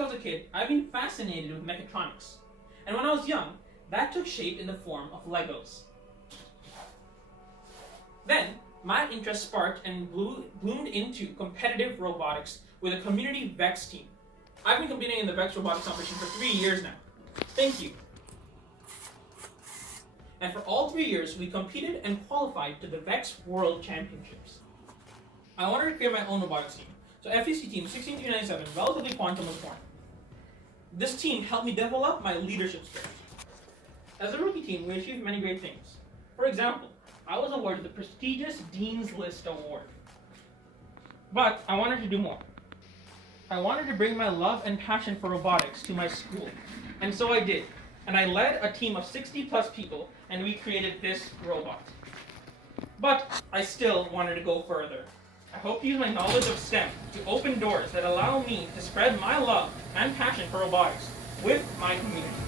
since I was a kid, I've been fascinated with mechatronics. And when I was young, that took shape in the form of Legos. Then, my interest sparked and bloomed into competitive robotics with a community VEX team. I've been competing in the VEX robotics competition for 3 years now. Thank you. And for all 3 years, we competed and qualified to the VEX World Championships. I wanted to create my own robotics team, so FEC Team 16397, Relatively Quantum, was born. This team helped me develop my leadership skills. As a rookie team, we achieved many great things. For example, I was awarded the prestigious Dean's List Award. But I wanted to do more. I wanted to bring my love and passion for robotics to my school, and so I did. And I led a team of 60 plus people, and we created this robot. But I still wanted to go further. I hope to use my knowledge of STEM to open doors that allow me to spread my love and passion for robotics with my community.